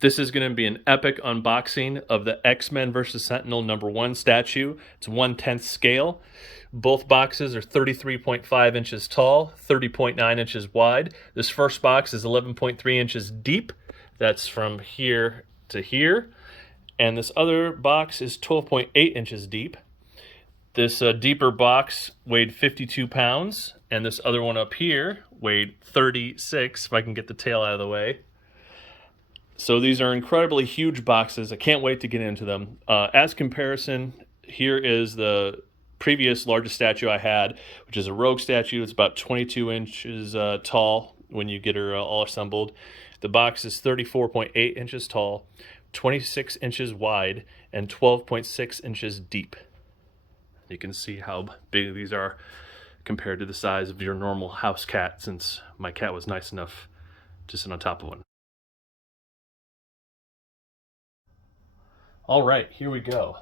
This is going to be an epic unboxing of the X-Men vs. Sentinel #1 statue. It's 1/10 scale. Both boxes are 33.5 inches tall, 30.9 inches wide. This first box is 11.3 inches deep. That's from here to here. And this other box is 12.8 inches deep. This deeper box weighed 52 pounds, and this other one up here weighed 36, if I can get the tail out of the way. So these are incredibly huge boxes. I can't wait to get into them. As comparison, here is the previous largest statue I had, which is a rogue statue. It's about 22 inches tall when you get her all assembled. The box is 34.8 inches tall, 26 inches wide, and 12.6 inches deep. You can see how big these are compared to the size of your normal house cat, since my cat was nice enough to sit on top of one. All right, here we go.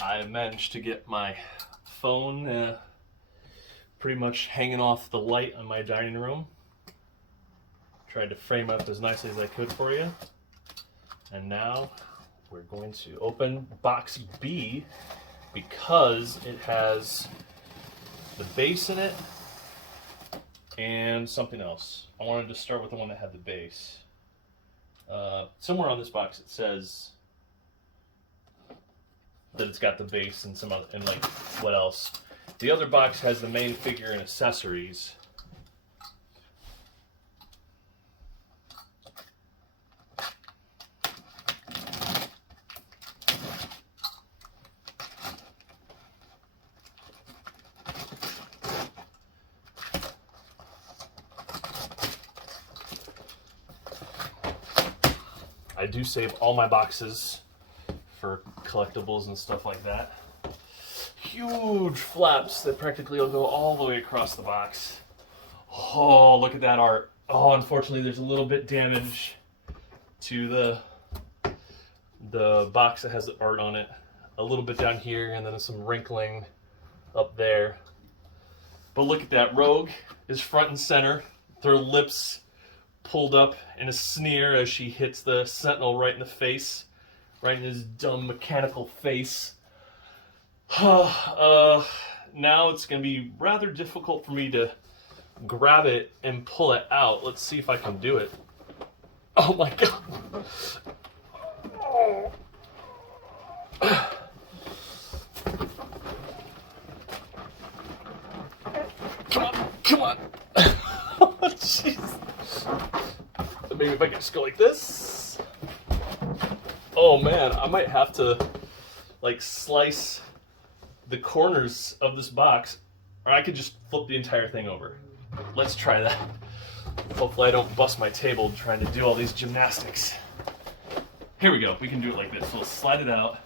I managed to get my phone pretty much hanging off the light on my dining room. Tried to frame it up as nicely as I could for you. And now we're going to open box B because it has the base in it and something else. I wanted to start with the one that had the base. Somewhere on this box it says that it's got the base and some other, and like what else. The other box has the main figure and accessories. I do save all my boxes for collectibles and stuff like that. Huge flaps that practically will go all the way across the box. Oh, look at that art. Oh, unfortunately there's a little bit damage to the box that has the art on it. A little bit down here, and then there's some wrinkling up there. But look at that. Rogue is front and center. Their lips pulled up in a sneer as she hits the Sentinel right in the face. Right in his dumb mechanical face. Now it's going to be rather difficult for me to grab it and pull it out. Let's see if I can do it. Oh my god. Oh. Come on, come on. Oh, jeez. Maybe if I can just go like this. Oh man, I might have to like slice the corners of this box, or I could just flip the entire thing over. Let's try that. Hopefully I don't bust my table trying to do all these gymnastics. Here we go, we can do it like this. We'll slide it out.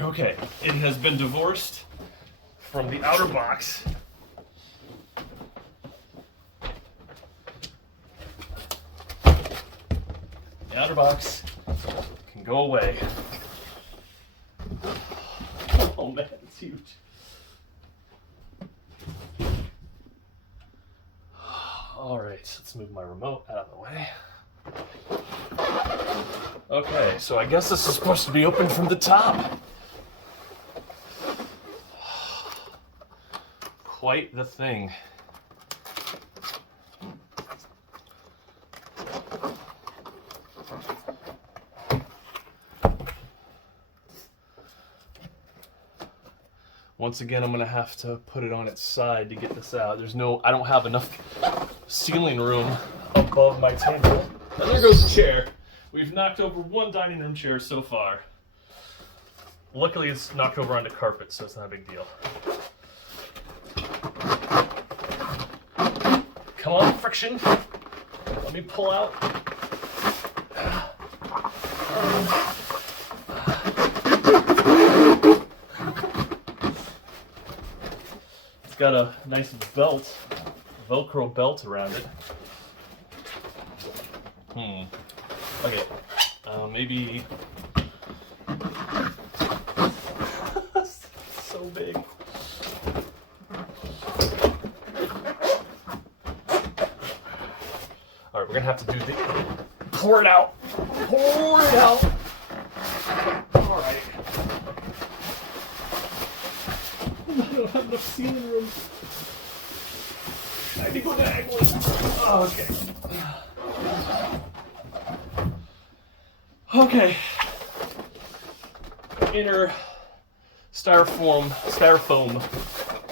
Okay, it has been divorced from the outer box. The outer box can go away. Oh man, it's huge. All right, let's move my remote out of the way. Okay, so I guess this is supposed to be open from the top. Quite the thing. Once again, I'm gonna have to put it on its side to get this out. I don't have enough ceiling room above my table. And there goes the chair. We've knocked over one dining room chair so far. Luckily, it's knocked over onto carpet, so it's not a big deal. Come on, friction. Let me pull out. It's got a nice belt, Velcro belt around it. Okay, maybe big. All right, we're gonna have to do the pour it out. Pour it out. All right. I don't have enough ceiling room. I can go diagonally. Oh, okay. Okay. Inner styrofoam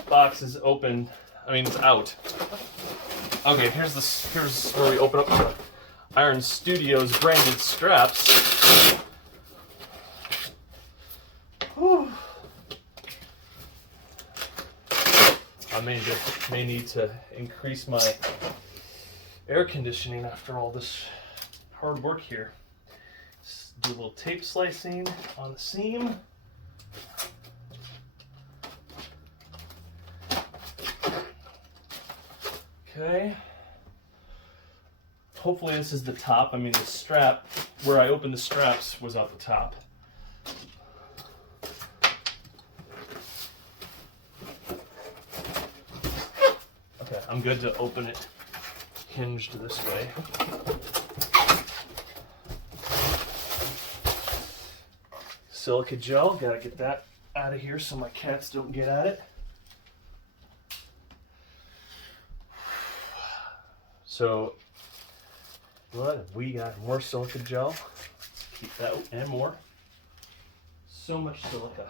box is open. I mean, it's out. Okay, here's where we open up the Iron Studios branded straps. Whew. I may need to increase my air conditioning after all this hard work here. Just do a little tape slicing on the seam. Okay. Hopefully this is the top. I mean, the strap, where I opened the straps was out the top. Okay, I'm good to open it hinged this way. Silica gel, gotta get that out of here so my cats don't get at it. So, what? We got more silica gel. Let's keep that and more. So much silica.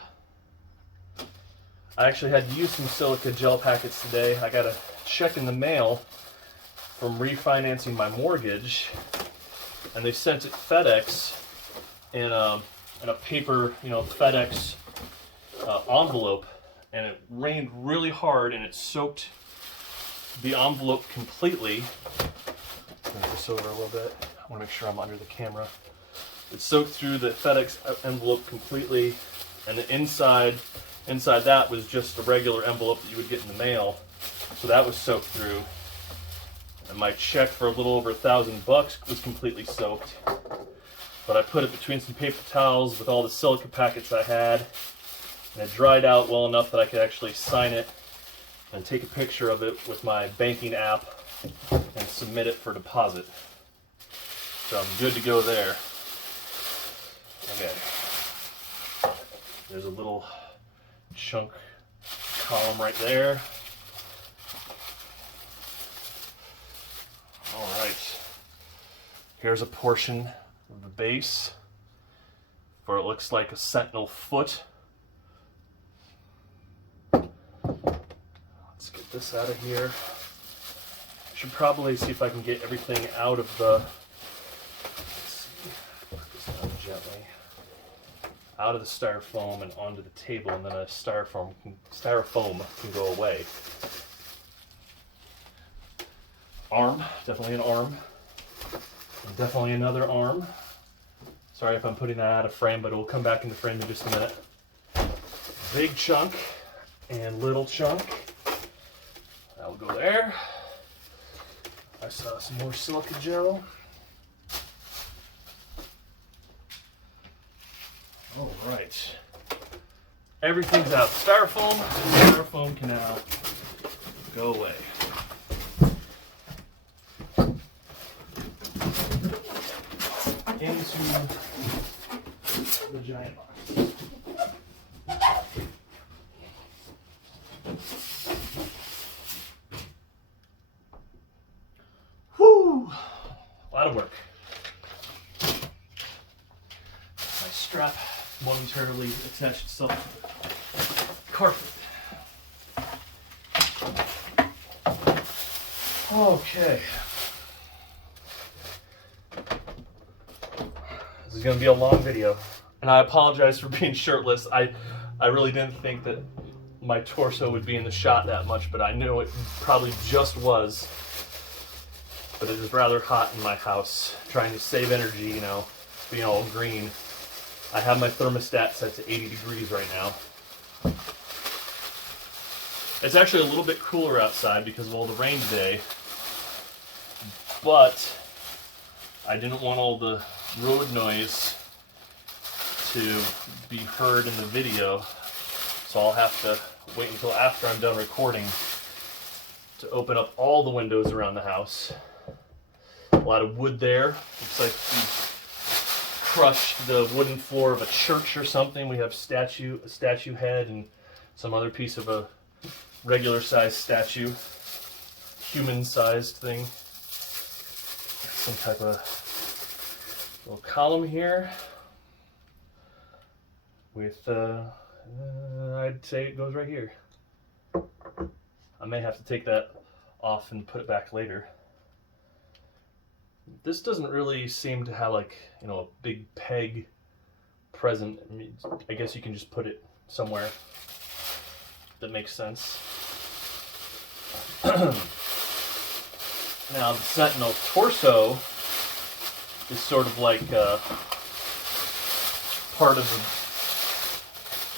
I actually had to use some silica gel packets today. I got a check in the mail from refinancing my mortgage, and they sent it FedEx in a paper, FedEx envelope, and it rained really hard, and it soaked the envelope completely. Move this over a little bit. I want to make sure I'm under the camera. It soaked through the FedEx envelope completely, and the inside that was just a regular envelope that you would get in the mail. So that was soaked through. And my check for a little over $1,000 was completely soaked. But I put it between some paper towels with all the silica packets I had, and it dried out well enough that I could actually sign it and take a picture of it with my banking app and submit it for deposit. So I'm good to go there. Okay. There's a little chunk column right there. All right. Here's a portion of the base for it looks like a Sentinel foot. Let's get this out of here. Should probably see if I can get everything out of the, let's see, put this down gently, out of the styrofoam and onto the table, and then a styrofoam can go away. Arm, definitely an arm, and definitely another arm. Sorry if I'm putting that out of frame, but it will come back into frame in just a minute. Big chunk and little chunk. That will go there. I saw some more silica gel. All right. Everything's out. Styrofoam can now go away. Into the giant box. Whew! A lot of work. My strap momentarily attached itself to the carpet. Okay. This is going to be a long video, and I apologize for being shirtless. I really didn't think that my torso would be in the shot that much, but I knew it probably just was. But it is rather hot in my house, trying to save energy, being all green. I have my thermostat set to 80 degrees right now. It's actually a little bit cooler outside because of all the rain today, but I didn't want all the road noise to be heard in the video, so So I'll have to wait until after I'm done recording to open up all the windows around the house. A lot of wood there. Looks like we crushed the wooden floor of a church or something. We have a statue head and some other piece of a regular sized statue, human sized thing. Some type of little column here with, I'd say it goes right here. I may have to take that off and put it back later. This doesn't really seem to have like, you know, a big peg present. I mean, I guess you can just put it somewhere that makes sense. Now the Sentinel torso is sort of like part of the,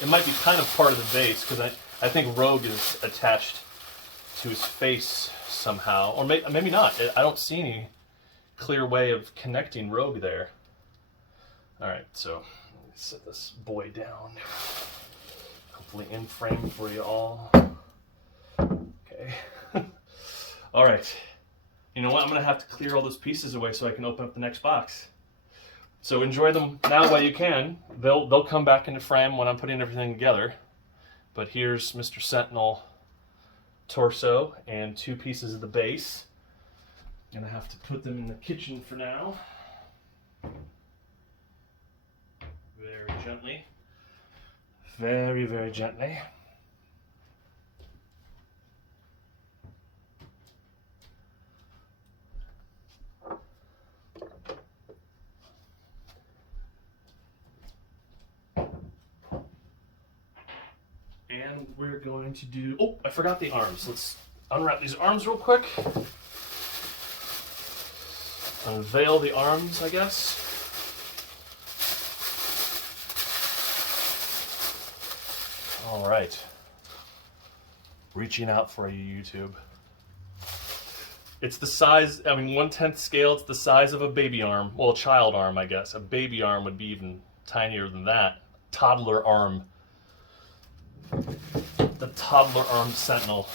it might be kind of part of the base, because I think Rogue is attached to his face somehow, or maybe not. I don't see any clear way of connecting Rogue there. Alright, so let me set this boy down. Hopefully in frame for you all. Okay. Alright. You know what? I'm going to have to clear all those pieces away so I can open up the next box. So enjoy them now while you can. They'll come back into frame when I'm putting everything together. But here's Mr. Sentinel torso and 2 pieces of the base. I'm gonna have to put them in the kitchen for now. Very gently. Very, very gently. And we're going to do, oh, I forgot the arms. Let's unwrap these arms real quick. Unveil the arms, I guess. All right. Reaching out for you, YouTube. It's the size, I mean, 1/10 scale, it's the size of a baby arm. Well, a child arm, I guess. A baby arm would be even tinier than that. Toddler arm. The toddler armed Sentinel.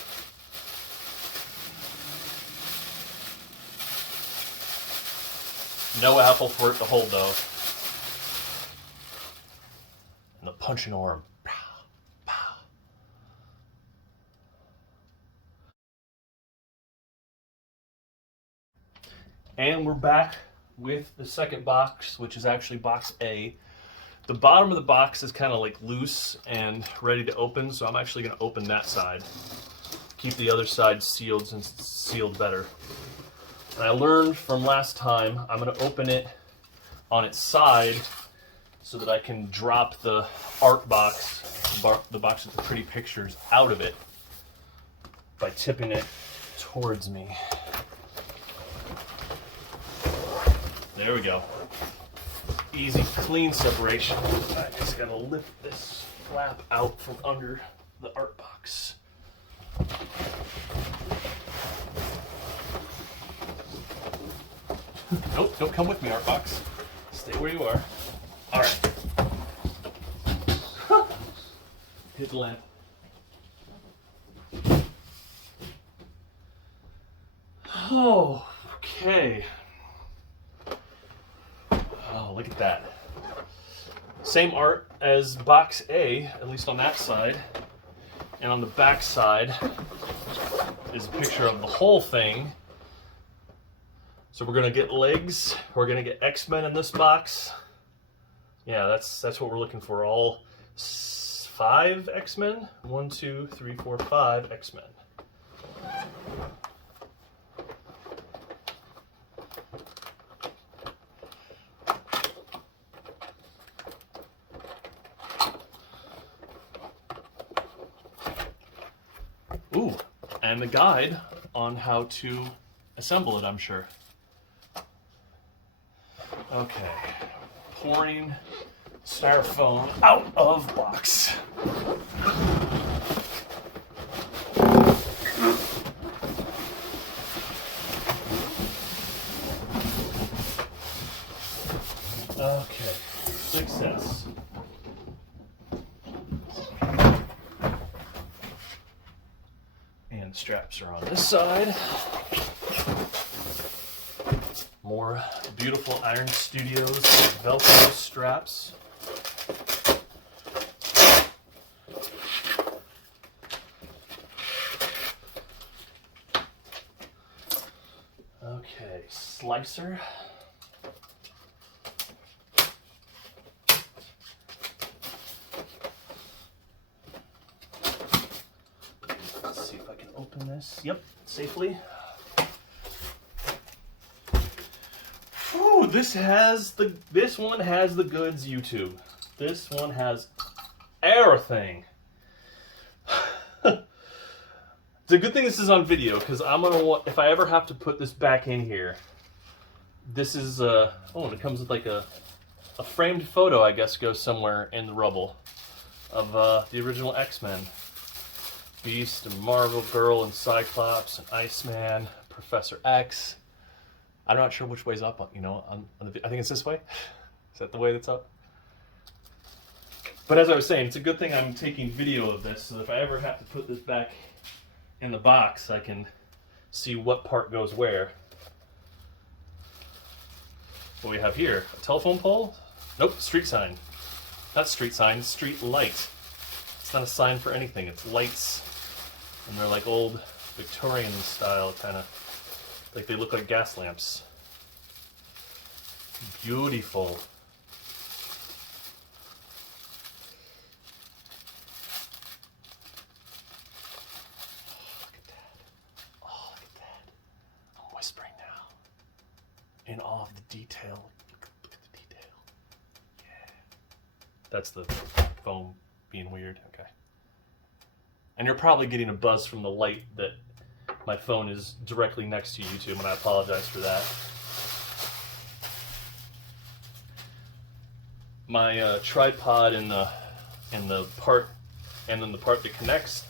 No apple for it to hold, though. And the punching arm. Pow, pow. And we're back with the second box, which is actually box A. The bottom of the box is kind of like loose and ready to open, so I'm actually going to open that side. Keep the other side sealed since it's sealed better. And I learned from last time, I'm going to open it on its side so that I can drop the art box, the box with the pretty pictures, out of it by tipping it towards me. There we go. Easy, clean separation. I just got to lift this flap out from under the art box. Nope, don't come with me, art box. Stay where you are. All right. Hit the lamp. Oh, okay. Oh, look at that. Same art as box A, at least on that side. And on the back side is a picture of the whole thing. So we're gonna get legs, we're gonna get X-Men in this box. Yeah, that's what we're looking for. All 5 X-Men. 1, 2, 3, 4, 5 X-Men. Ooh, and the guide on how to assemble it, I'm sure. Okay, pouring styrofoam out of box. Okay, success. Straps are on this side. More beautiful Iron Studios Velcro straps. Okay, slicer. Let's see if I can open this. Yep, safely. Whew, this one has the goods, YouTube. This one has everything. It's a good thing this is on video, because I'm gonna if I ever have to put this back in here. This is oh, and it comes with like a framed photo, I guess, goes somewhere in the rubble of the original X-Men. Beast and Marvel Girl and Cyclops and Iceman, Professor X. I'm not sure which way's up, you know, I think it's this way. Is that the way that's up? But as I was saying, it's a good thing I'm taking video of this, so if I ever have to put this back in the box, I can see what part goes where. What we have here, a telephone pole? Nope, street sign. Not street sign, street light. It's not a sign for anything, it's lights. And they're like old Victorian style, kind of, like they look like gas lamps. Beautiful. In awe of the detail. Look at the detail. Yeah. That's the foam being weird. Okay. And you're probably getting a buzz from the light that my phone is directly next to YouTube, and I apologize for that. My tripod in the part, and then the part that connects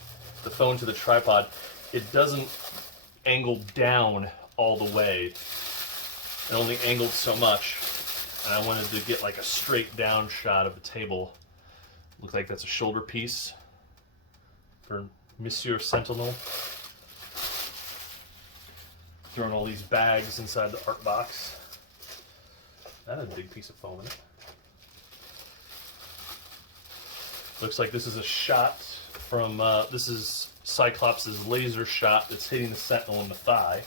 the phone to the tripod, it doesn't angle down all the way. It only angled so much, and I wanted to get like a straight down shot of the table. Looks like that's a shoulder piece for Monsieur Sentinel. Throwing all these bags inside the art box. That had a big piece of foam in it. Looks like this is a shot from, this is Cyclops' laser shot that's hitting the Sentinel in the thigh.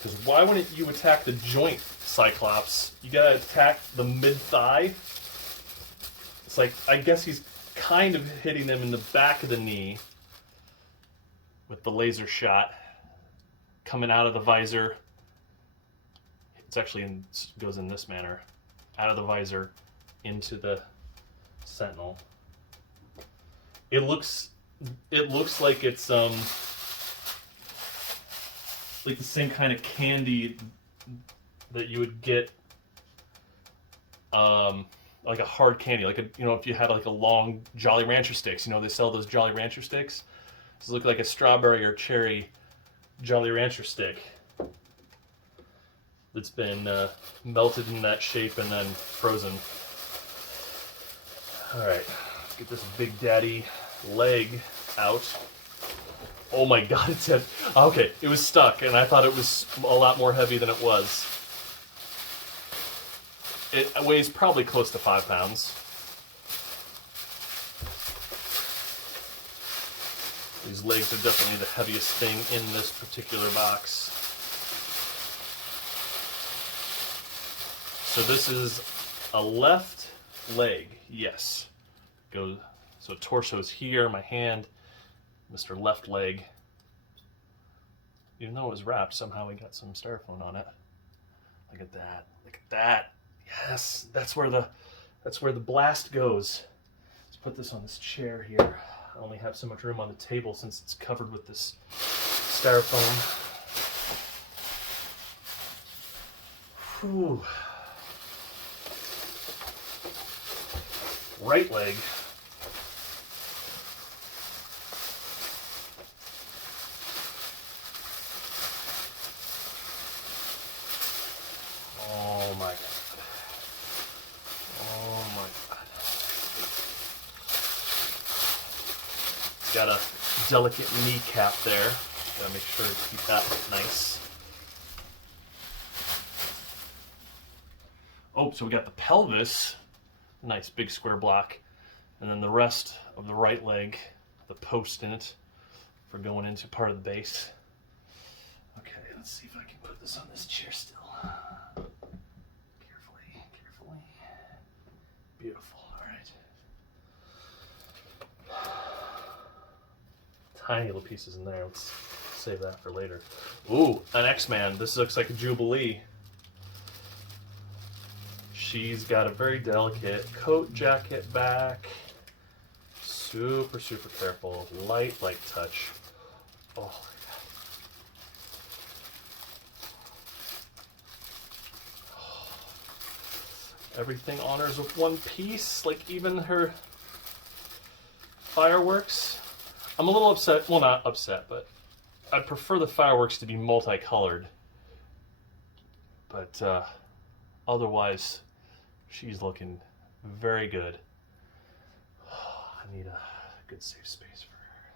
Because why wouldn't you attack the joint, Cyclops? You gotta attack the mid-thigh. It's like, I guess he's kind of hitting them in the back of the knee with the laser shot coming out of the visor. It's actually goes in this manner, out of the visor into the Sentinel. It looks like it's like the same kind of candy that you would get, like a hard candy, like you know, if you had like a long Jolly Rancher sticks, you know, they sell those Jolly Rancher sticks. This looks like a strawberry or cherry Jolly Rancher stick that's been melted in that shape and then frozen. All right, let's get this Big Daddy leg out. Oh my God, it's heavy. Okay, it was stuck, and I thought it was a lot more heavy than it was. It weighs probably close to 5 pounds. These legs are definitely the heaviest thing in this particular box. So this is a left leg, yes. So torso's here, my hand, Mr. Left Leg. Even though it was wrapped, somehow we got some styrofoam on it. Look at that. Look at that. Yes, that's where the blast goes. Let's put this on this chair here. I only have so much room on the table since it's covered with this styrofoam. Whew. Right leg. Oh my God. Oh my God. It's got a delicate kneecap there. Gotta make sure to keep that nice. Oh, so we got the pelvis, nice big square block, and then the rest of the right leg, the post in it for going into part of the base. Okay, let's see if I can put this on this chair still. Carefully, carefully. Beautiful, all right. Tiny little pieces in there. Let's save that for later. Ooh, an X-Man. This looks like a Jubilee. She's got a very delicate coat jacket back. Super, super careful. Light touch. Oh my God. Everything on her's with one piece, like even her fireworks. I'm a little upset, well not upset, but I'd prefer the fireworks to be multicolored. But otherwise, she's looking very good. I need a good safe space for her.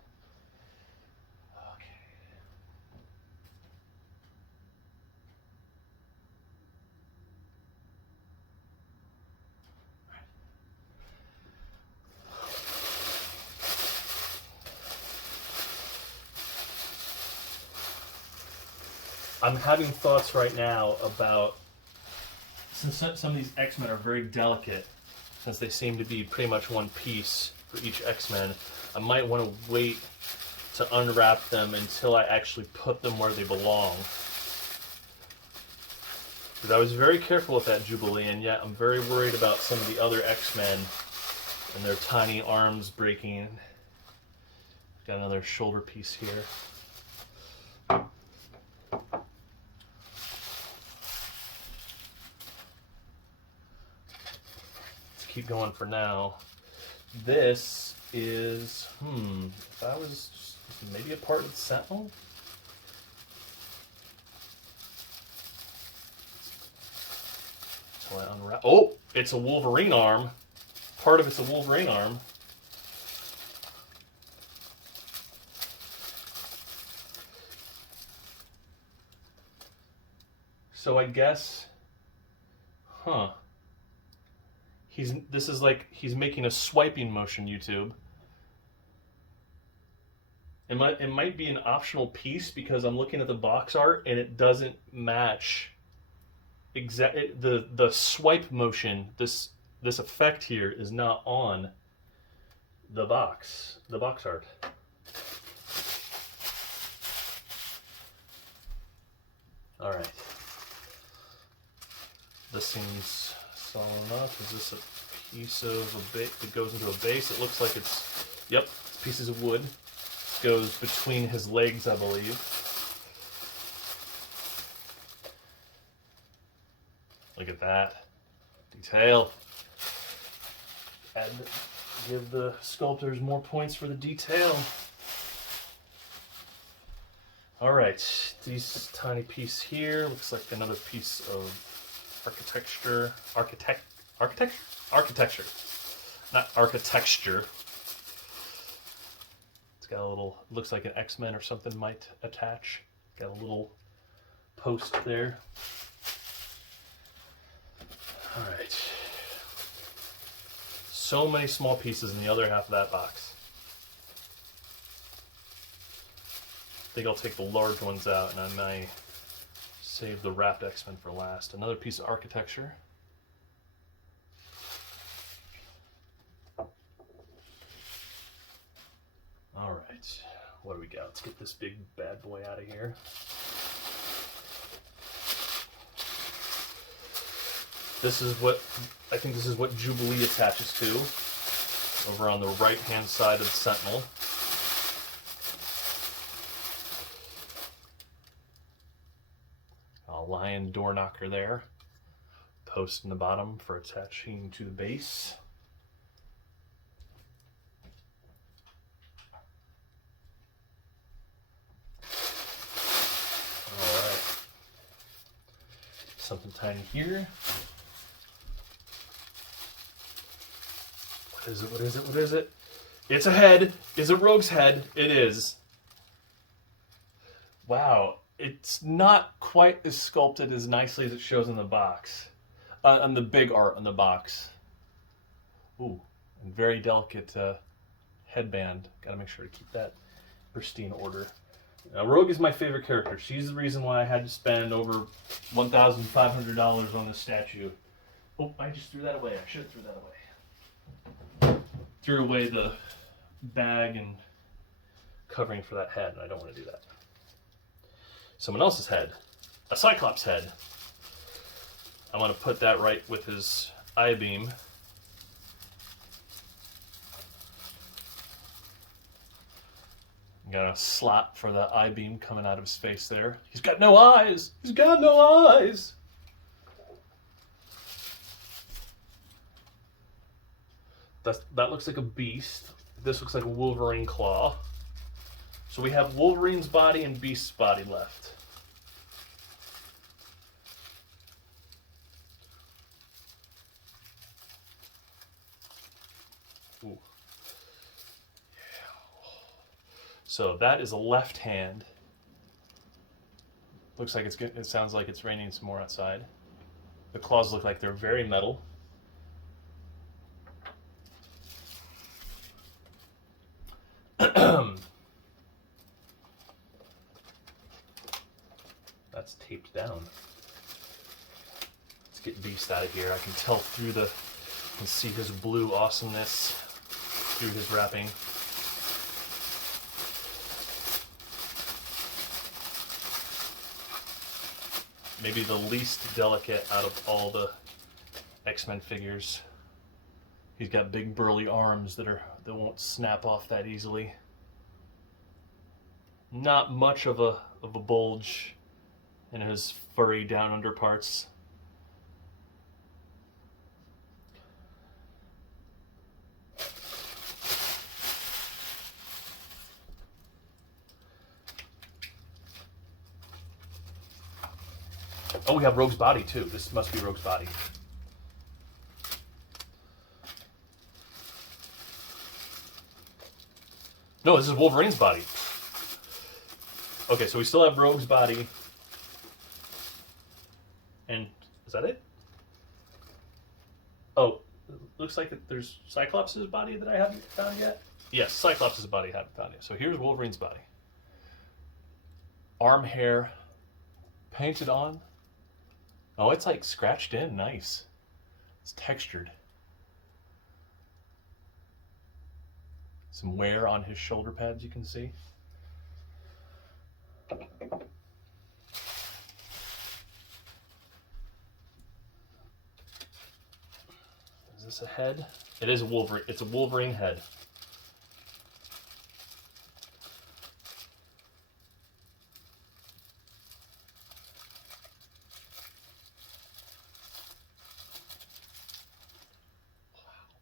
Okay. I'm having thoughts right now about, since some of these X-Men are very delicate, since they seem to be pretty much one piece for each X-Men, I might want to wait to unwrap them until I actually put them where they belong. Because I was very careful with that Jubilee, and yet I'm very worried about some of the other X-Men and their tiny arms breaking. Got another shoulder piece here. Keep going for now. This is, that was maybe a part of the Sentinel? So I unwrap. Oh, it's a Wolverine arm. Part of it's a Wolverine arm. So I guess, this is like he's making a swiping motion, YouTube. It might be an optional piece because I'm looking at the box art and it doesn't match the swipe motion. This effect here is not on the box art. All right. This seems solid enough. Is this a piece of a bit that goes into a base? It looks like it's, yep, pieces of wood. Goes between his legs, I believe. Look at that. Detail. Give the sculptors more points for the detail. All right, these tiny piece here looks like another piece of architecture, not architecture. It's got a little, looks like an X-Men or something might attach. Got a little post there. All right. So many small pieces in the other half of that box. I think I'll take the large ones out and I may save the wrapped X-Men for last. Another piece of architecture. All right, what do we got? Let's get this big bad boy out of here. This is what, I think this is what Jubilee attaches to, over on the right-hand side of the Sentinel. A lion door knocker there. Post in the bottom for attaching to the base. Alright. Something tiny here. What is it? What is it? What is it? It's a head. Is it Rogue's head? It is. Wow. It's not quite as sculpted as nicely as it shows in the box. On the big art on the box. Ooh, and very delicate headband. Gotta make sure to keep that pristine order. Now, Rogue is my favorite character. She's the reason why I had to spend over $1,500 on this statue. Oh, I just threw that away. I should have threw that away. Threw away the bag and covering for that head, and I don't want to do that. Someone else's head. A Cyclops head. I'm going to put that right with his I-beam. Got a slot for the I-beam coming out of his face there. He's got no eyes! He's got no eyes! That looks like a beast. This looks like a Wolverine claw. So we have Wolverine's body and Beast's body left. Ooh. So that is a left hand. Looks like it's good. It sounds like it's raining some more outside. The claws look like they're very metal. That's taped down. Let's get Beast out of here. I can tell through the, you can see his blue awesomeness through his wrapping. Maybe the least delicate out of all the X-Men figures. He's got big burly arms that won't snap off that easily. Not much of a bulge in his furry down under parts. Oh, we have Rogue's body too. This must be Rogue's body. No, this is Wolverine's body. Okay, so we still have Rogue's body. And is that it? Oh, looks like there's Cyclops' body that I haven't found yet. Yes, Cyclops' body I haven't found yet. So here's Wolverine's body. Arm hair painted on. Oh, it's like scratched in. Nice. It's textured. Some wear on his shoulder pads, you can see. Is this a head? It is a Wolverine. It's a Wolverine head.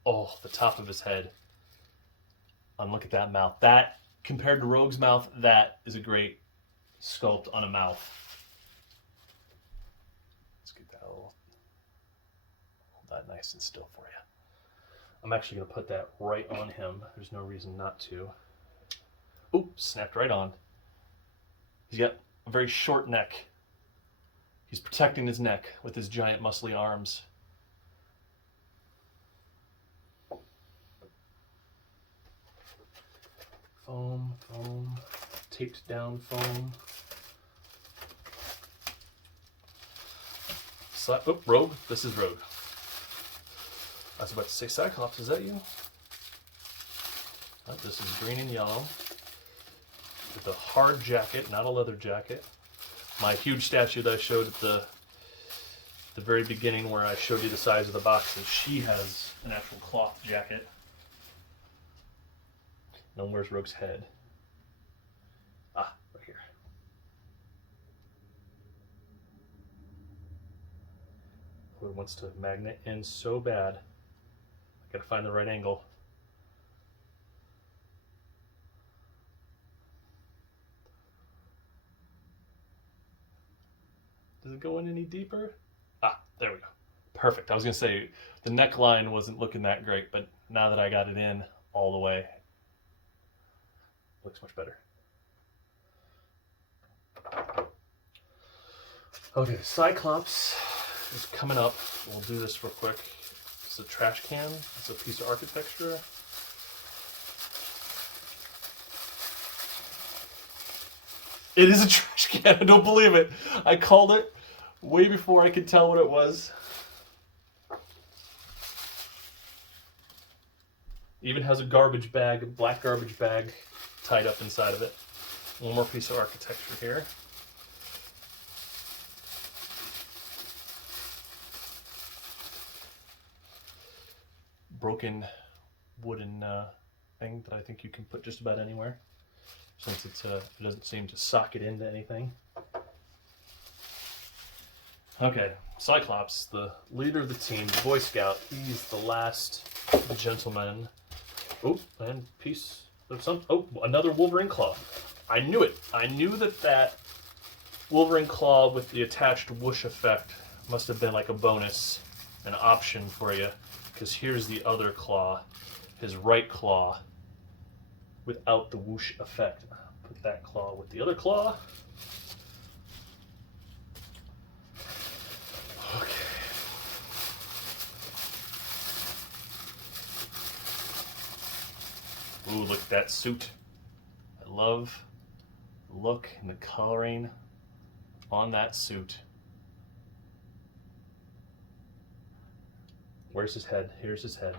Oh, the top of his head. And look at that mouth. That, compared to Rogue's mouth, that is a great sculpt on a mouth. Let's get that hold that nice and still for you. I'm actually going to put that right on him. There's no reason not to. Oop, snapped right on. He's got a very short neck. He's protecting his neck with his giant muscly arms. Foam, taped down foam. Oh, Rogue. This is Rogue. I was about to say Cyclops. Is that you? Oh, this is green and yellow with a hard jacket, not a leather jacket. My huge statue that I showed at the very beginning, where I showed you the size of the boxes, she has an actual cloth jacket. Now where's Rogue's head? Ah, right here. Oh, it wants to magnet in so bad. I gotta find the right angle. Does it go in any deeper? Ah, there we go. Perfect. I was gonna say the neckline wasn't looking that great, but now that I got it in all the way, looks much better. Okay, Cyclops is coming up. We'll do this real quick. It's a trash can. It's a piece of architecture. It is a trash can. I don't believe it. I called it way before I could tell what it was. Even has a garbage bag, a black garbage bag, tied up inside of it. One more piece of architecture here. Broken wooden thing that I think you can put just about anywhere, since it doesn't seem to socket into anything. Okay, Cyclops, the leader of the team, the Boy Scout. He's the last gentleman. Oh, and piece of some. Oh, another Wolverine claw. I knew it. I knew that Wolverine claw with the attached whoosh effect must have been like a bonus, an option for you. Because here's the other claw, his right claw, without the whoosh effect. Put that claw with the other claw. Okay. Ooh, look at that suit. I love the look and the coloring on that suit. Where's his head? Here's his head.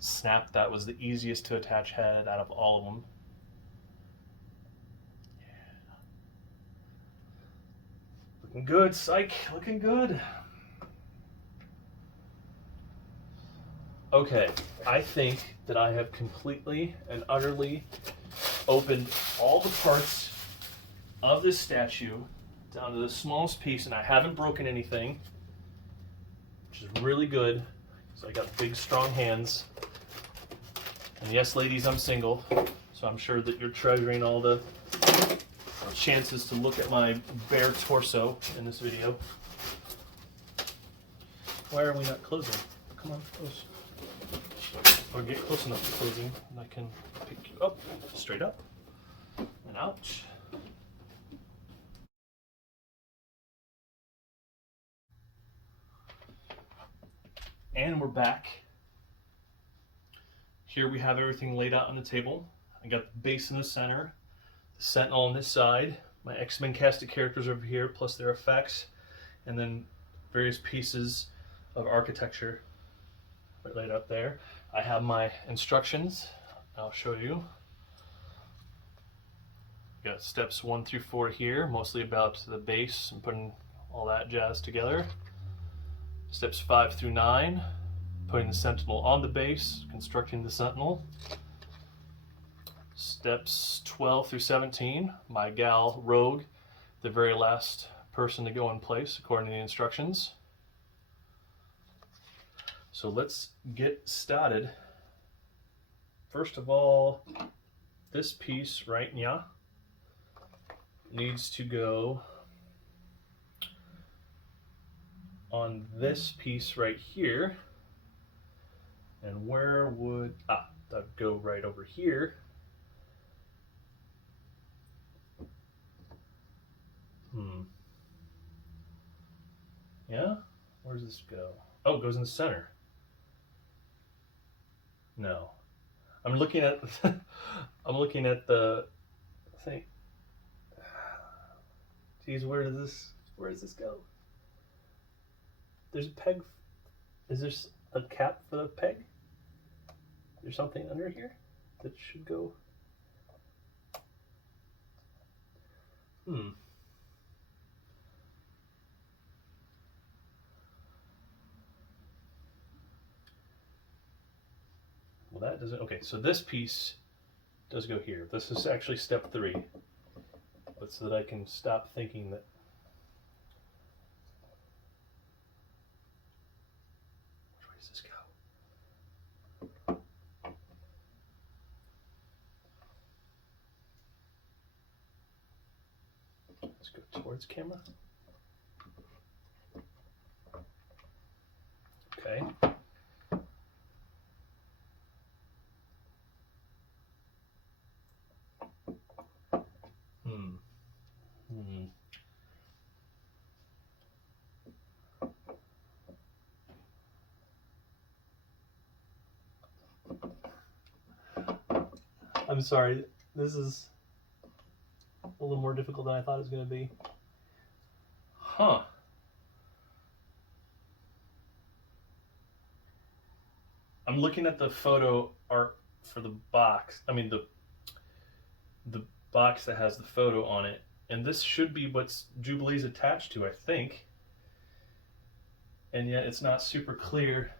Snap, that was the easiest to attach head out of all of them. Yeah. Looking good, Psych. Looking good. Okay, I think that I have completely and utterly opened all the parts of this statue down to the smallest piece, and I haven't broken anything, which is really good. So I got big, strong hands. And yes, ladies, I'm single, so I'm sure that you're treasuring all the chances to look at my bare torso in this video. Why are we not closing? Come on, close. Or get close enough to closing, and I can pick you up, straight up, and out. And we're back. Here we have everything laid out on the table. I got the base in the center, the Sentinel on this side, my X-Men casted characters over here, plus their effects, and then various pieces of architecture laid out there. I have my instructions. I'll show you. Got steps 1 through 4 here, mostly about the base and putting all that jazz together. Steps 5 through 9, putting the Sentinel on the base, constructing the Sentinel. Steps 12 through 17, my gal Rogue, the very last person to go in place according to the instructions. So let's get started. First of all, this piece right now needs to go on this piece right here. And where would, that'd go right over here. Yeah, where does this go? Oh, it goes in the center. No, I'm looking at I'm looking at the thing. Geez, where does this go? There's a peg. Is there a cap for the peg? There's something under here that should go. Well, that doesn't. Okay, so this piece does go here. This is actually step 3, but so that I can stop thinking that. Where does this go? Let's go towards camera. Okay. I'm sorry. This is a little more difficult than I thought it was going to be. Huh. I'm looking at the photo art for the box. I mean, the box that has the photo on it. And this should be what's Jubilee's attached to, I think. And yet it's not super clear.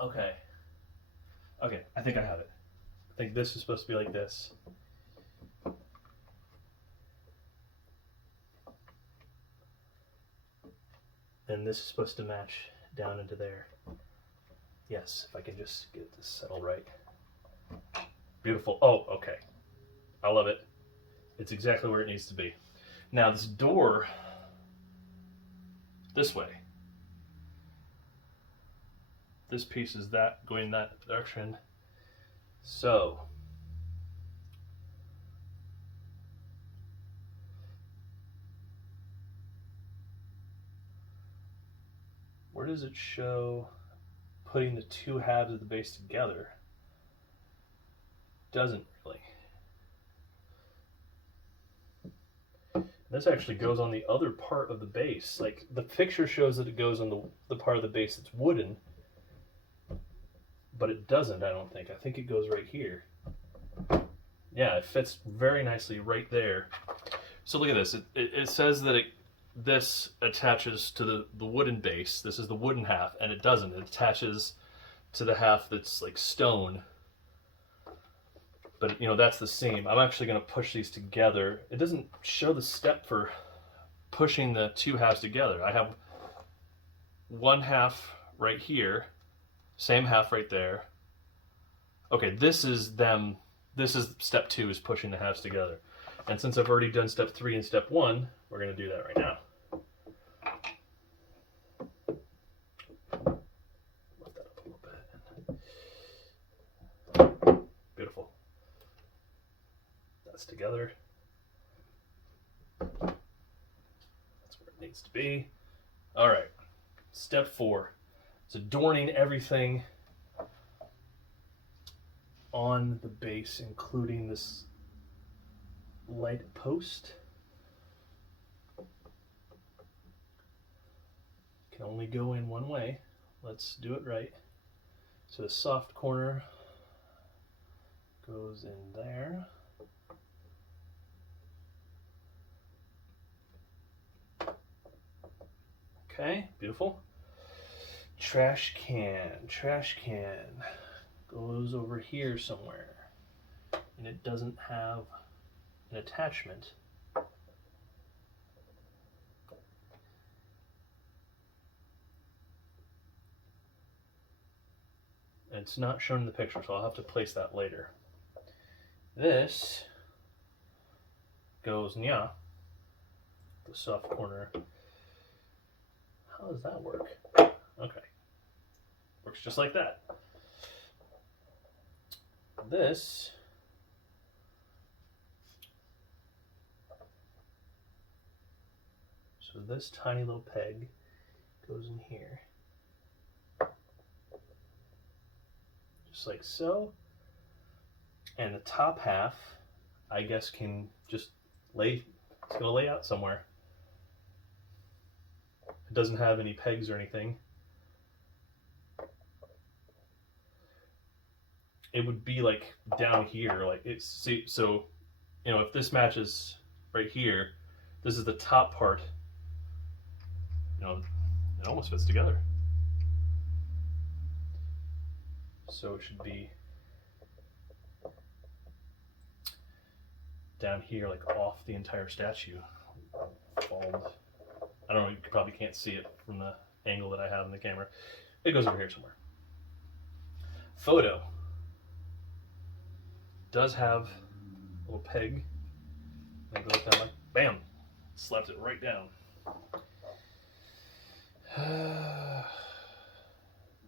Okay. Okay, I think I have it. I think this is supposed to be like this. And this is supposed to match down into there. Yes, if I can just get this settled right. Beautiful. Oh, okay. I love it. It's exactly where it needs to be. Now this door, this way. This piece is that going that direction. So where does it show putting the two halves of the base together? Doesn't really. This actually goes on the other part of the base. Like the picture shows that it goes on the part of the base that's wooden, but it doesn't, I don't think. I think it goes right here. Yeah, it fits very nicely right there. So look at this. It says that this attaches to the wooden base. This is the wooden half, and it doesn't. It attaches to the half that's like stone. But you know, that's the seam. I'm actually going to push these together. It doesn't show the step for pushing the two halves together. I have one half right here, same half right there. Okay, this is them. This is step 2, is pushing the halves together. And since I've already done step 3 and step 1, we're going to do that right now. Lift that up a little bit. Beautiful. That's together. That's where it needs to be. All right. Step 4. It's adorning everything on the base, including this light post. Can only go in one way. Let's do it right. So the soft corner goes in there. Okay, beautiful. Trash can goes over here somewhere, and it doesn't have an attachment. And it's not shown in the picture, so I'll have to place that later. This goes the soft corner. How does that work? Okay. Works just like that. This so this tiny little peg goes in here. Just like so. And the top half, I guess, can just it's gonna lay out somewhere. It doesn't have any pegs or anything. It would be like down here, like it's, see, so, you know, if this matches right here, this is the top part, you know, it almost fits together. So it should be down here, like off the entire statue. Fold. I don't know, you probably can't see it from the angle that I have in the camera. It goes over here somewhere. Photo does have a little peg that goes down like, bam, slapped it right down.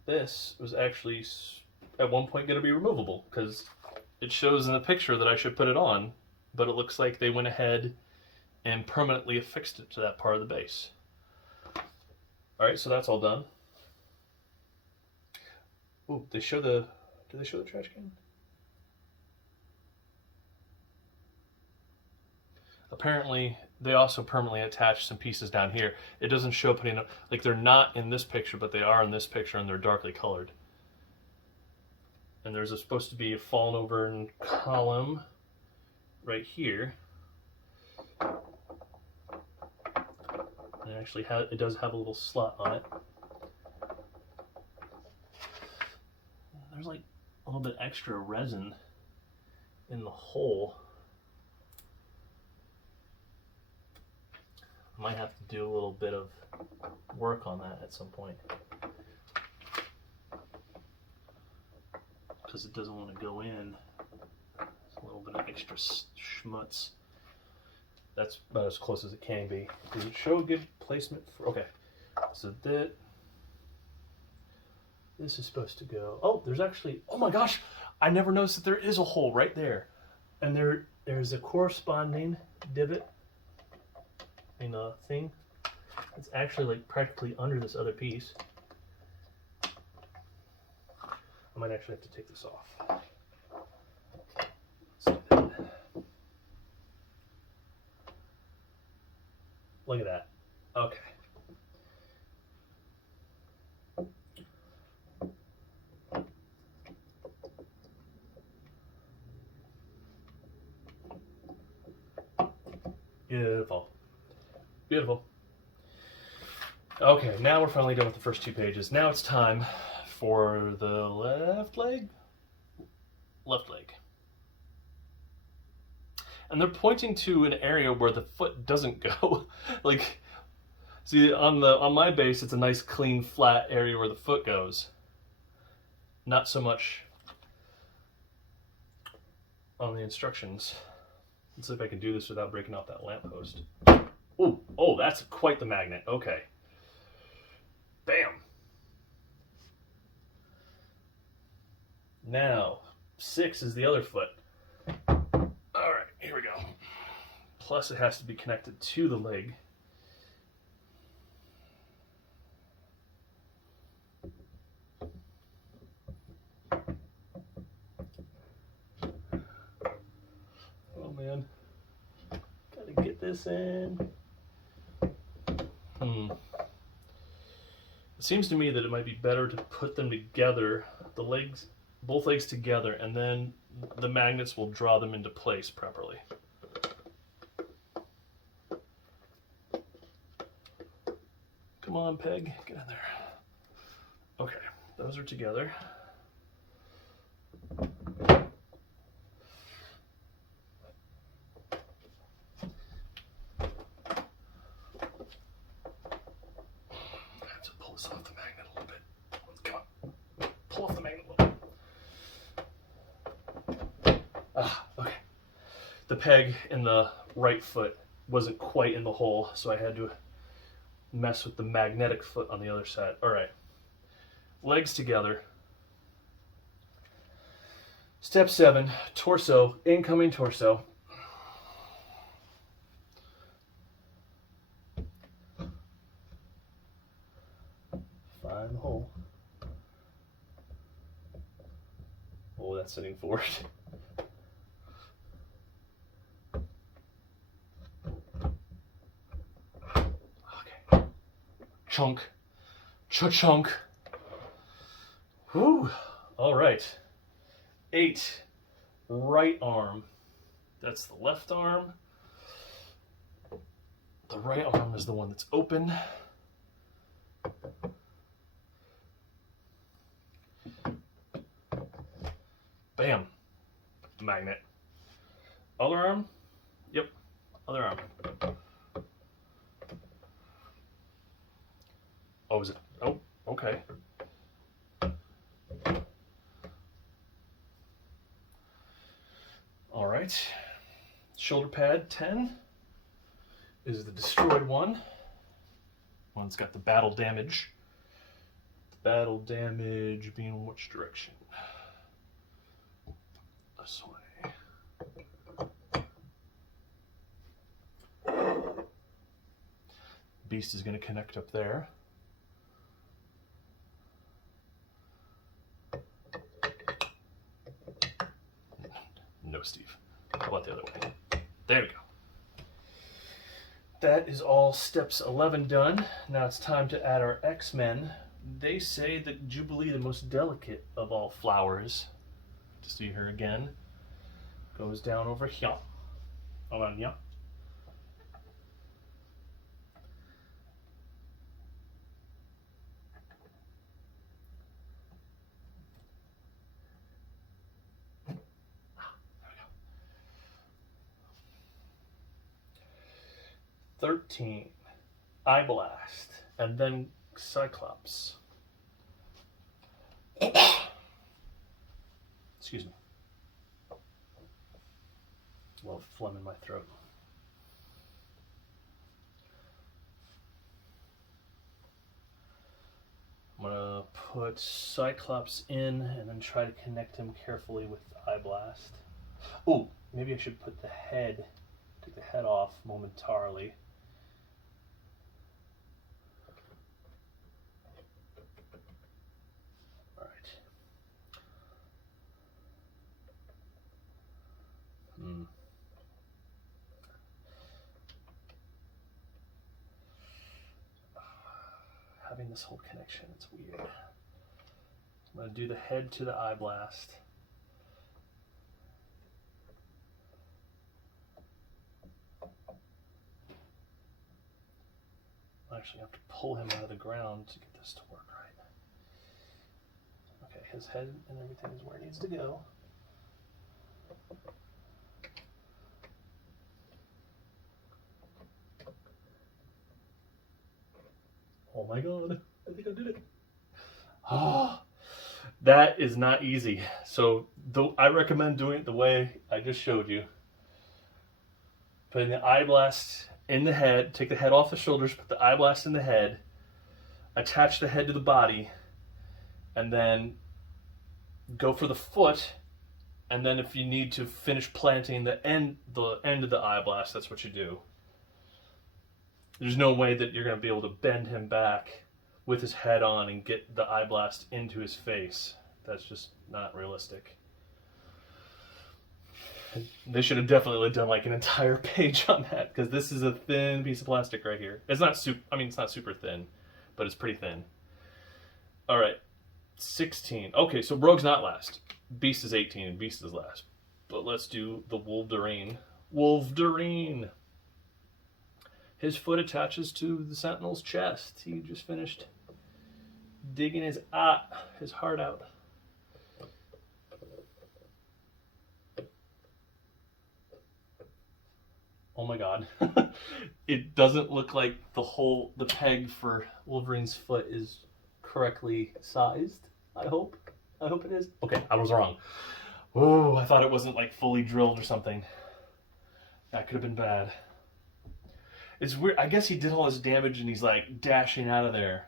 This was actually at one point going to be removable because it shows in the picture that I should put it on, but it looks like they went ahead and permanently affixed it to that part of the base. All right, so that's all done. Ooh, did they show the trash can? apparently they also permanently attach some pieces down here. It doesn't show putting up, like they're not in this picture, but they are in this picture, and they're darkly colored. And there's supposed to be a fallen over in column right here. And it does have a little slot on it. There's like a little bit extra resin in the hole. I might have to do a little bit of work on that at some point, because it doesn't want to go in. There's a little bit of extra schmutz. That's about as close as it can be. Does it show a good placement for, okay. So this is supposed to go, oh, there's actually, oh my gosh, I never noticed that there is a hole right there. And there's a corresponding divot in the thing. It's actually like practically under this other piece. I might actually have to take this off. Look at that. Okay. Beautiful. Beautiful. Okay, now we're finally done with the first 2 pages. Now it's time for the left leg. Left leg. And they're pointing to an area where the foot doesn't go. Like, see, on my base, it's a nice, clean, flat area where the foot goes. Not so much on the instructions. Let's see if I can do this without breaking off that lamppost. Oh, that's quite the magnet. Okay. Bam. Now, 6 is the other foot. All right, here we go. Plus, it has to be connected to the leg. Oh man, gotta get this in. It seems to me that it might be better to put them together, both legs together, and then the magnets will draw them into place properly. Come on, Peg, get in there. Okay, those are together. Okay. The peg in the right foot wasn't quite in the hole, so I had to mess with the magnetic foot on the other side. All right. Legs together. Step 7, torso, incoming torso. Find the hole. Oh, that's sitting forward. Okay. Chunk. Cha-chunk. Whew. All right. 8. Right arm. That's the left arm. The right arm is the one that's open. Bam. The magnet. Other arm? Yep. Other arm. Oh, is it? Oh, okay. All right. Shoulder pad 10 is the destroyed one. One's got the battle damage. The battle damage being which direction? This way. Beast is going to connect up there. No, Steve. How about the other way? There we go. that is all steps 11 done. Now it's time to add our X-Men. They say that Jubilee, the most delicate of all flowers, to see her again, goes down over here. Around here. There we go. 13. Eye Blast. And then Cyclops. Excuse me. A little phlegm in my throat. I'm gonna put Cyclops in and then try to connect him carefully with the Eye Blast. Oh, maybe I should put the head, take the head off momentarily. Having this whole connection, it's weird. I'm going to do the head to the Eye Blast. I actually have to pull him out of the ground to get this to work right. Okay, his head and everything is where it needs to go. Oh my god, I think I did it. Oh, that is not easy. So I recommend doing it the way I just showed you. Putting the Eye Blast in the head, take the head off the shoulders, put the Eye Blast in the head, attach the head to the body, and then go for the foot, and then if you need to finish planting the end of the Eye Blast, that's what you do. There's no way that you're going to be able to bend him back with his head on and get the Eye Blast into his face. That's just not realistic. They should have definitely done like an entire page on that, because this is a thin piece of plastic right here. It's not it's not super thin, but it's pretty thin. All right, 16. Okay, so Rogue's not last. Beast is 18 and Beast is last. But let's do the Wolverine. Wolverine. His foot attaches to the Sentinel's chest. He just finished digging his heart out. Oh my god. It doesn't look like the peg for Wolverine's foot is correctly sized. I hope it is. Okay, I was wrong. Oh, I thought it wasn't like fully drilled or something. That could have been bad. It's weird. I guess he did all his damage and he's like dashing out of there.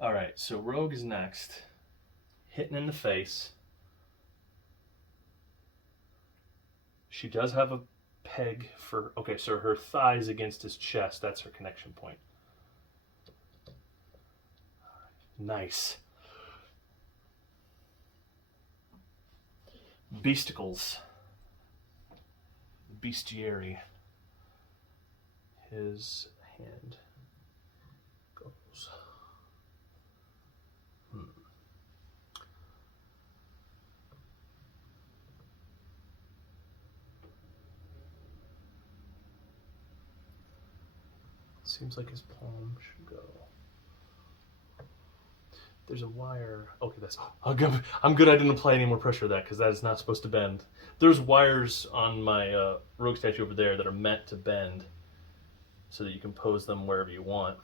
All right, so Rogue is next. Hitting in the face. She does have a peg for, okay, so her thigh's against his chest. That's her connection point. Nice. Beasticles. Bestiary. His hand goes. Seems like his palm should go. There's a wire. Okay, that's. I'm good. I didn't apply any more pressure to that because that is not supposed to bend. There's wires on my rogue statue over there that are meant to bend, so that you can pose them wherever you want.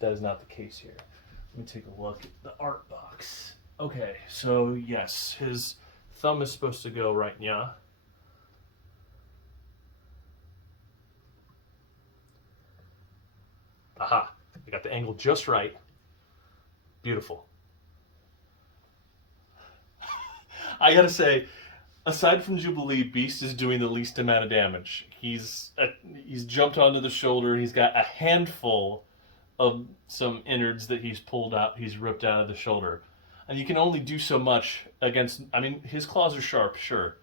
That is not the case here. Let me take a look at the art box. Okay, so yes, his thumb is supposed to go right now. Aha! I got the angle just right. Beautiful. I gotta say, aside from Jubilee, Beast is doing the least amount of damage. He's jumped onto the shoulder. He's got a handful of some innards that he's pulled out. He's ripped out of the shoulder, and you can only do so much against. I mean, his claws are sharp, sure,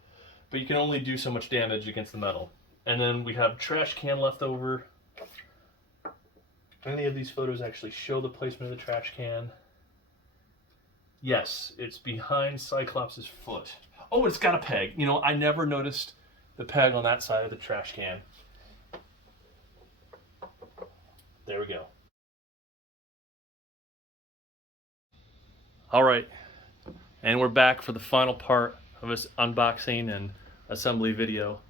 but you can only do so much damage against the metal. And then we have trash can left over. Any of these photos actually show the placement of the trash can? Yes, it's behind Cyclops' foot. Oh, it's got a peg. You know, I never noticed the peg on that side of the trash can. There we go. All right, and we're back for the final part of this unboxing and assembly video.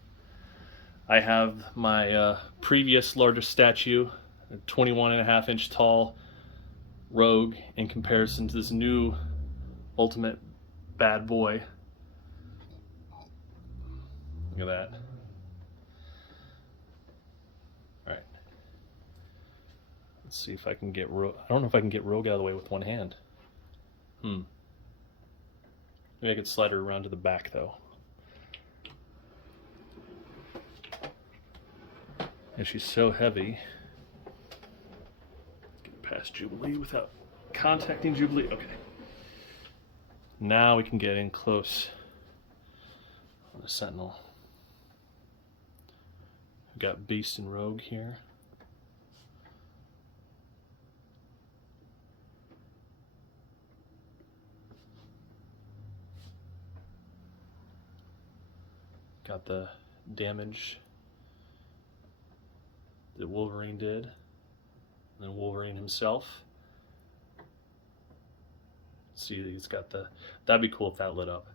I have my previous largest statue, a 21.5-inch tall Rogue, in comparison to this new ultimate bad boy. Look at that. All right. Let's see if I can get Rogue. I don't know if I can get Rogue out of the way with one hand. Maybe I could slide her around to the back though. And she's so heavy. Get past Jubilee without contacting Jubilee. Okay. Now we can get in close on the Sentinel. We've got Beast and Rogue here. Got the damage that Wolverine did, and then Wolverine himself. See, he's got the. That'd be cool if that lit up.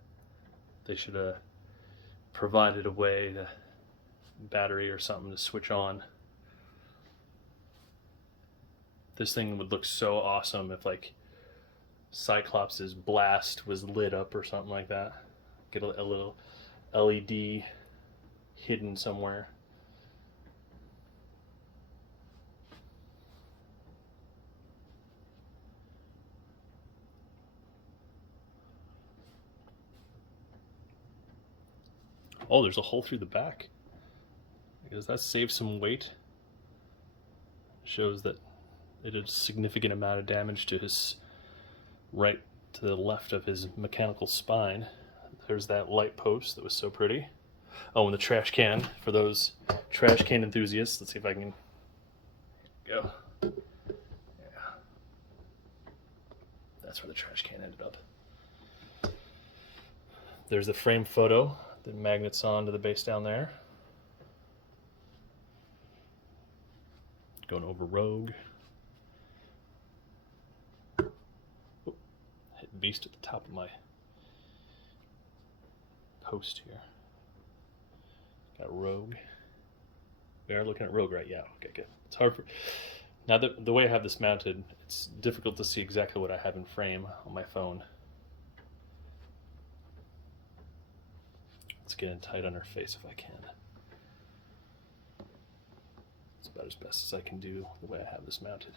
They should have provided a way to battery or something to switch on. This thing would look so awesome if like Cyclops' blast was lit up or something like that. Get a little LED hidden somewhere. Oh, there's a hole through the back. Because that saves some weight. Shows that it did a significant amount of damage to his right to the left of his mechanical spine. There's that light post that was so pretty. Oh, and the trash can for those trash can enthusiasts. Let's see if I can go. Yeah. That's where the trash can ended up. There's the frame photo that magnets on to the base down there. Going over Rogue. Oh, hit Beast at the top of my post here. Got Rogue. We are looking at Rogue, right? Yeah, okay, good. It's hard for... Now, the way I have this mounted, it's difficult to see exactly what I have in frame on my phone. Let's get in tight on her face if I can. It's about as best as I can do the way I have this mounted.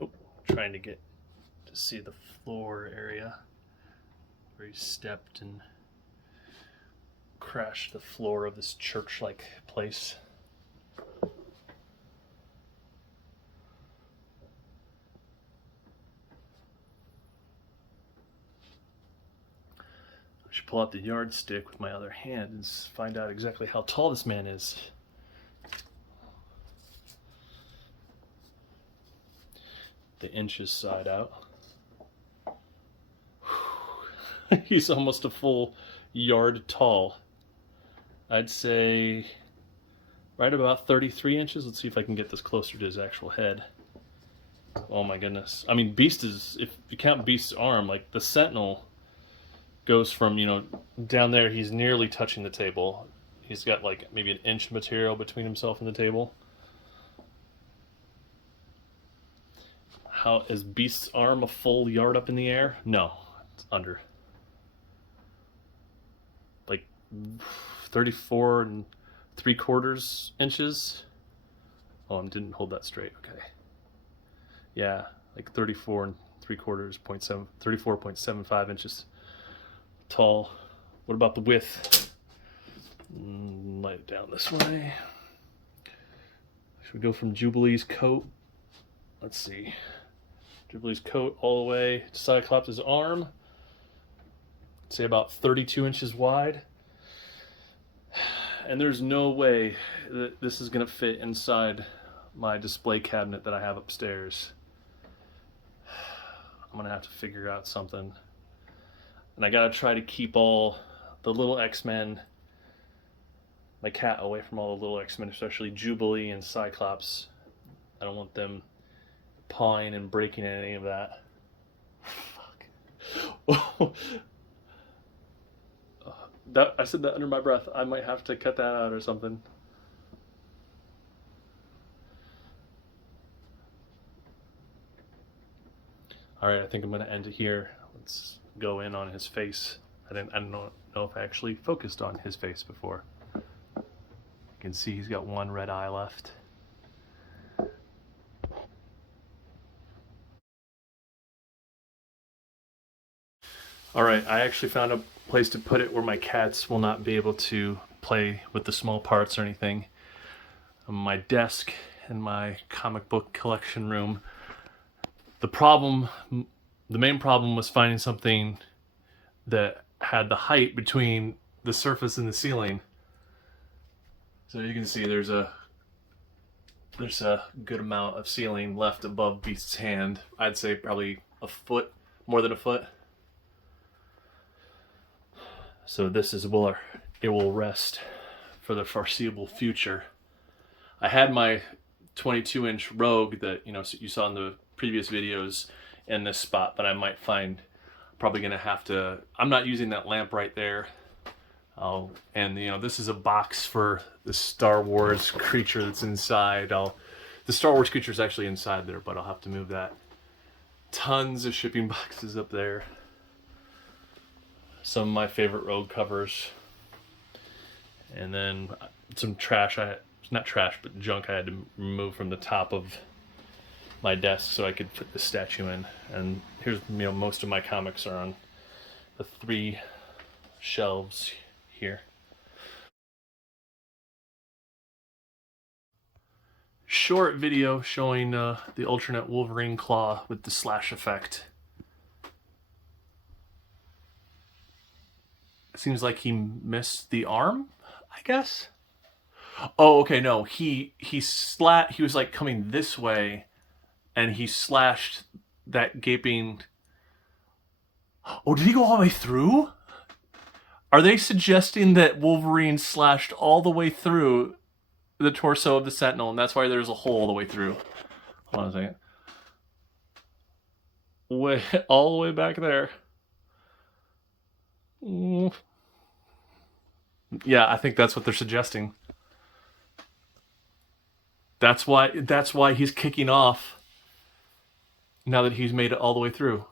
Oh, trying to get to see the floor area where he stepped and crashed the floor of this church-like place. I should pull out the yardstick with my other hand and find out exactly how tall this man is. The inches side out. He's almost a full yard tall. I'd say right about 33 inches. Let's see if I can get this closer to his actual head. Oh my goodness. I mean, Beast is, if you count Beast's arm, like the Sentinel goes from, you know, down there, he's nearly touching the table. He's got like maybe an inch of material between himself and the table. How is Beast's arm a full yard up in the air? No, it's under. Like 34 3/4 inches. Oh, I didn't hold that straight. Okay. Yeah, like 34.75 inches tall. What about the width? Light it down this way. Should we go from Jubilee's coat? Let's see. Jubilee's coat all the way to Cyclops' arm. say about 32 inches wide. And there's no way that this is gonna fit inside my display cabinet that I have upstairs. I'm gonna have to figure out something. And I gotta try to keep all the little X-Men, my cat, away from all the little X-Men, especially Jubilee and Cyclops. I don't want them pawing and breaking any of that. Fuck. I said that under my breath. I might have to cut that out or something. All right, I think I'm gonna end it here. Let's go in on his face. I don't know if I actually focused on his face before. You can see he's got one red eye left. All right, I actually found a place to put it where my cats will not be able to play with the small parts or anything. My desk in my comic book collection room. The main problem was finding something that had the height between the surface and the ceiling. So you can see there's a good amount of ceiling left above Beast's hand. I'd say probably a foot, more than a foot. So this is where it will rest for the foreseeable future. I had my 22-inch Rogue that you saw in the previous videos in this spot, but I might find, probably gonna have to, I'm not using that lamp right there. And this is a box for the Star Wars creature that's inside. The Star Wars creature is actually inside there, but I'll have to move that. Tons of shipping boxes up there. Some of my favorite Rogue covers. And then some trash, not trash, but junk I had to remove from the top of my desk so I could put the statue in. And here's, most of my comics are on the 3 shelves here. Short video showing the alternate Wolverine claw with the slash effect. It seems like he missed the arm, I guess. Oh, okay, no, he was like coming this way, and he slashed that gaping. Oh, did he go all the way through? Are they suggesting that Wolverine slashed all the way through the torso of the Sentinel, and that's why there's a hole all the way through? Hold on a second. All the way back there. Yeah, I think that's what they're suggesting. That's why he's kicking off now that he's made it all the way through.